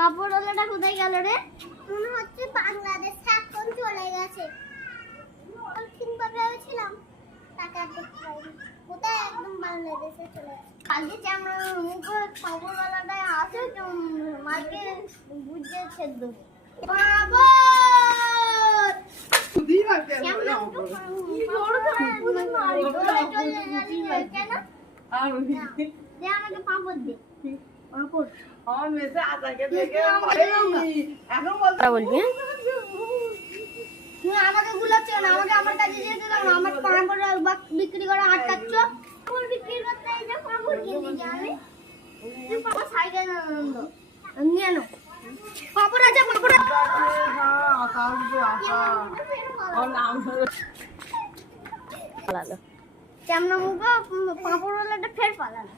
পাপড়ওয়ালাটা কোথায় গেল রে? মনে হচ্ছে বাংলাদেশ এখন চলে গেছে। কিংবা ভেবেছিলাম তাকে আর দেখতে পাইনি, কোথায় একদম বাংলাদেশে চলে গেছে। কালকে আমরা মুখে পাপড়ওয়ালাটা আছে মাকে বুঝে ছেদ বাবা আমাকে পাপড় দে। আমাকে গুলাচ্ছ না, আমাকে আমার কাছে যেতে দাও না। আমার পাপড় বিক্রি করে আটকাচ্ছ। বিক্রি করতে এই যে পাপড় কিনে আমি পাপড় সাইডে নিয়ে আনো। পাপড় আছে, পাপড় কেমন মুখ পাপড়ওয়ালাটা ফের পালালো।